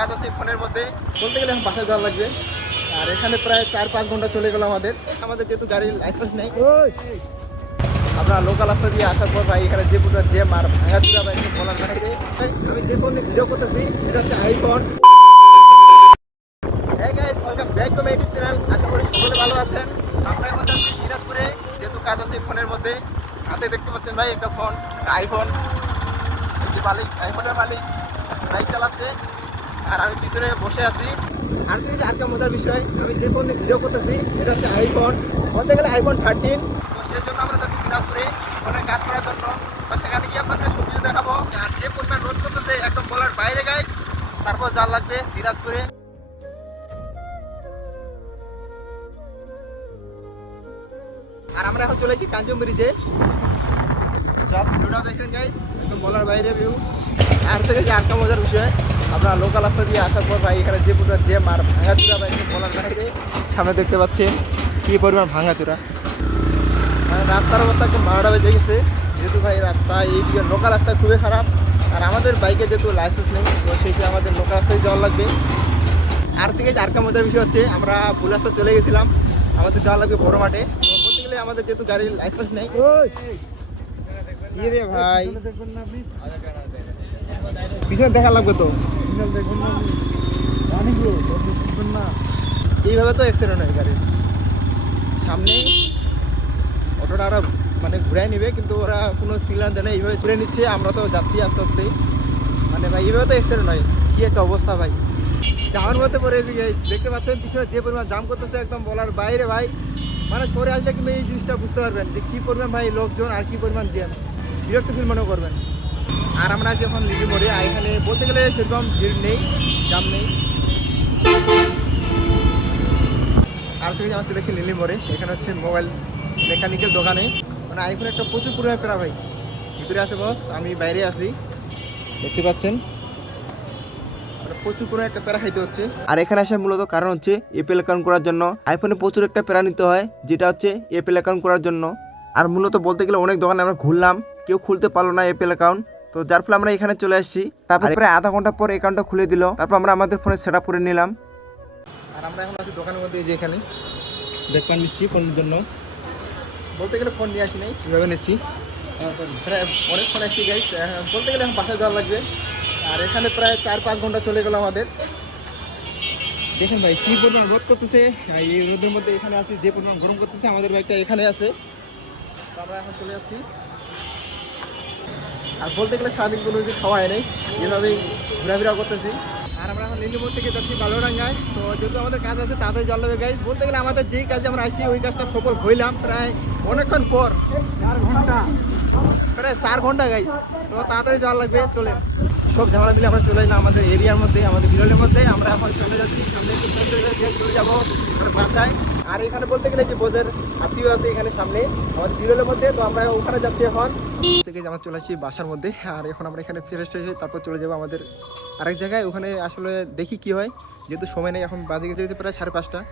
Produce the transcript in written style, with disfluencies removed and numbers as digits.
কাজ আছে ফোনের মধ্যে, বলতে গেলে এখন বাসায় যাওয়া লাগবে। আর এখানে প্রায় 4-5 ঘন্টা চলে গেল আমাদের যেহেতু গাড়ির লাইসেন্স নেই। আমরা লোকাল রাস্তা দিয়ে আসার পর ভাই এখানে যে পুরো জ্যাম আর ভাঙাচুরা ভাই একটু বলার বাইরে। আমি যে ফোন দিয়ে ভিডিও করতেছি এটা হচ্ছে আইফোন। হ্যাঁ guys, welcome back to my YouTube channel. আশা করি সকলে ভালো আছেন। আমরা এখন যাচ্ছি দিনাজপুরে, যেহেতু কাজ আছে ফোনের মধ্যে। হাতে দেখতে পাচ্ছেন ভাই একটা ফোন, আইফোন। যে মালিক, আইফোনের মালিক বাইক চালাচ্ছে আর আমি পিছনে বসে আছি। আর যে আরেকটা মজার বিষয়, আমি যে ফোন দিয়ে ভিডিও করতেছি এটা হচ্ছে আইফোন, বলতে গেলে আইফোন 13। তো সেই জন্য আমরা যাচ্ছি দিনাজপুরে ফোনের কাজ করার জন্য। তো সেখানে গিয়ে আপনাদের সব কিছু দেখাবো। আর যে পরিমাণ রোদ করতেছে একদম বলার বাইরে গাইস। তারপর যাওয়া লাগবে দিনাজপুরে। আর আমরা এখন চলে এসেছি কাঞ্চন ব্রিজে। ভিউটা দেখেন গাইস, একদম বলার বাইরে ভিউ। আর থেকে যে আরেকটা মজার বিষয়, আমরা লোকাল রাস্তা দিয়ে আসার পর ভাই এখানে যে পুরো জ্যাম আর ভাঙাচুরা ভাই একদম বলার বাইরে। সামনে দেখতে পাচ্ছেন কী পরিমাণ ভাঙাচুরা, মানে রাস্তার অবস্থা একদম 12টা বেজে গেছে। যেহেতু ভাই রাস্তা এই লোকাল রাস্তা খুবই খারাপ, আর আমাদের বাইকে যেহেতু লাইসেন্স নেই তো সেইটা আমাদের লোকাল রাস্তায় যাওয়া লাগবে। আর থেকে আরেকটা মজার বিষয় হচ্ছে, আমরা ভুল রাস্তা চলে গেছিলাম, আমাদের যাওয়া লাগবে বড় মাঠে। তো বলতে গেলে আমাদের যেহেতু গাড়ির লাইসেন্স নেই। রে ভাই পিছনে দেখা লাগবে তো, এইভাবে তো অ্যাক্সিডেন্ট হয় গাড়ির। সামনে অটোটা ওরা মানে ঘুরাই নেবে, কিন্তু ওরা কোনো সিগন্যাল দেয় না, এইভাবে ঘুরে নিচ্ছে। আমরা তো যাচ্ছি আস্তে আস্তে, মানে ভাই এইভাবে তো অ্যাক্সিডেন্ট হয়। কী একটা অবস্থা ভাই, জামার মধ্যে পড়েছি গাইস। দেখতে পাচ্ছেন পিছনে যে পরিমাণ জাম করতেছে একদম বলার বাইরে ভাই। মানে সরে আসলে কিন্তু এই জিনিসটা বুঝতে পারবেন যে কী পরিমাণ ভাই লোকজন আর কী পরিমাণ জ্যাম, বিরক্ত ফিল মনে করবেন। আর আমরা আছি এখন লিলি মোড়ে। আর এখানে বলতে গেলে সেরকম ভিড় নেই, জাম নেই। আর থেকে আমার চলে এসেছি লিলি মোড়ে। এখানে হচ্ছে মোবাইল মেকানিক্যাল দোকানে, মানে আইফোন একটা প্রচুর পরিমাণে পেরা ভাই। ভিতরে আছে বস, আমি বাইরে আছি, দেখতে পাচ্ছেন প্রচুর করে একটা প্যারা খাইতে হচ্ছে। আর এখানে আসার মূলত কারণ হচ্ছে এপেল অ্যাকাউন্ট করার জন্য। আইফোনে প্রচুর একটা প্যারা নিতে হয়, যেটা হচ্ছে এপেল অ্যাকাউন্ট করার জন্য। আর মূলত বলতে গেলে অনেক দোকানে আমরা ঘুরলাম, কেউ খুলতে পারলো না এপেল অ্যাকাউন্ট। তো যার ফলে আমরা এখানে চলে আসছি। তারপর প্রায় আধা ঘন্টা পর অ্যাকাউন্টটা খুলে দিল। তারপর আমরা আমাদের ফোনে সেট আপ করে নিলাম। আর আমরা এখন আছি দোকানের মধ্যে, যে এখানে ব্যাকপ্যান নিচ্ছি ফোনের জন্য। বলতে গেলে ফোন নিয়ে আসি নাই, কীভাবে নিচ্ছি। অনেক ফোন আসছি গাইস, বলতে গেলে এখন বাসায় যাওয়া লাগবে। আর এখানে প্রায় 4-5 ঘন্টা চলে গেল আমাদের। দেখেন ভাই কী পরিমাণ রোদ করতেছে, এই রোদের মধ্যে এখানে আছি। যে পরিমাণ গরম করতেছে, আমাদের বাইকটা এখানে আছে। তো আমরা এখন চলে যাচ্ছি। আর বলতে গেলে সারাদিন কোনো কিছু খাওয়া হয় নাই, যেভাবেই ঘোরাফেরা করতেছি। আর আমরা এখন লিলিমোড় থেকে যাচ্ছি বালুডাঙ্গায়। তো যেহেতু আমাদের কাজ আছে তাড়াতাড়ি যাওয়া লাগবে গাইজ। বলতে গেলে আমাদের যেই কাজে আমরা আসছি ওই কাজটা সফল হইলাম প্রায় অনেকক্ষণ পর, 4 ঘন্টা, প্রায় 4 ঘন্টা গাইজ। তো তাড়াতাড়ি যাওয়া লাগবে, চলে সব ঝামেলা মিলে আমরা চলে এলাম আমাদের এরিয়ার মধ্যে, আমাদের বিরলের মধ্যে। আমরা এখন চলে যাচ্ছি সামনে, চলে যাবো বাসায়। আর এখানে বলতে গেলে যে বোঝের আত্মীয় আছে এখানে সামনে আমাদের বিরলের মধ্যে। তো আমরা ওখানে যাচ্ছি এখন থেকে, আমরা চলে আসছি বাসার মধ্যে। আর এখন আমরা এখানে ফ্রেশ হয়ে তারপর চলে যাবো আমাদের আরেক জায়গায়। ওখানে আসলে দেখি কি হয়, যেহেতু সময় নেই, এখন বাজে গেছে প্রায় 5:30।